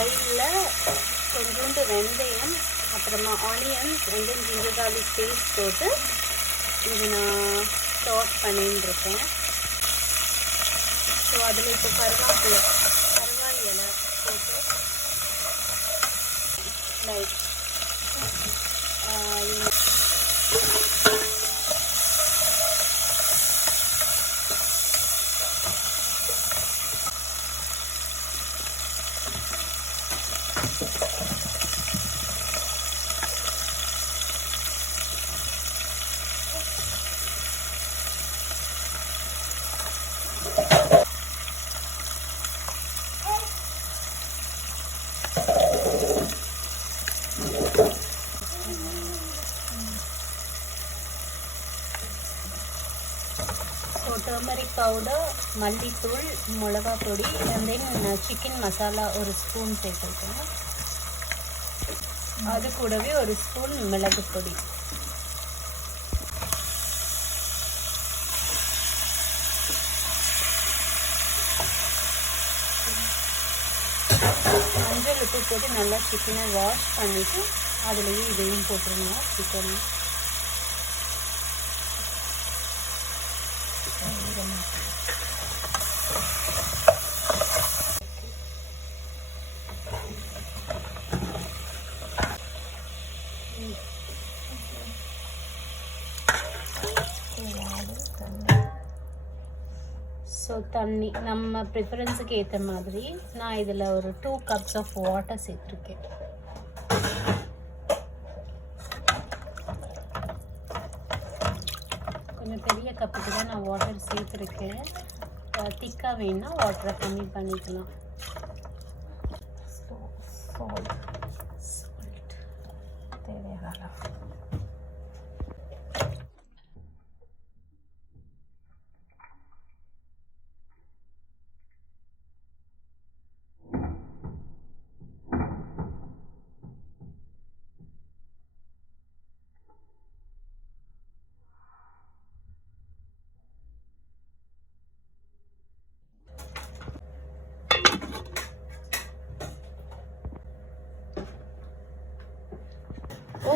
ஆயிலில் கொஞ்சோண்டு வெந்தயம், அப்புறமா onions and then ginger garlic paste போட்டு இது நான் சாஸ் பண்ணின்னு இருக்கேன். ஸோ அதில் இப்போ கருவாய் இலை போட்டு லைக் டர்மரிக் பவுடர், மல்லித்தூள், மிளகா பொடி and then சிக்கன் மசாலா ஒரு ஸ்பூன் சேர்த்துருக்கேன். அது கூடவே ஒரு ஸ்பூன் மிளகு பொடி. மஞ்சள் உப்பு போட்டு நல்லா சிக்கனை வாஷ் பண்ணிவிட்டு அதுலேயே இதையும் போட்டுருங்க. சிக்கன் ஸோ தண்ணி நம்ம ப்ரிஃபரன்ஸுக்கு ஏற்ற மாதிரி நான் இதில் ஒரு 2 cups ஆஃப் வாட்டர் சேர்த்துருக்கேன். கொஞ்சம் பெரிய கப்புக்கு தான் நான் வாட்டர் சேர்த்துருக்கேன். திக்காக வேணுன்னா வாட்டரை கம்மி பண்ணிக்கலாம். சால்ட் தேவையான அளவு. ஓ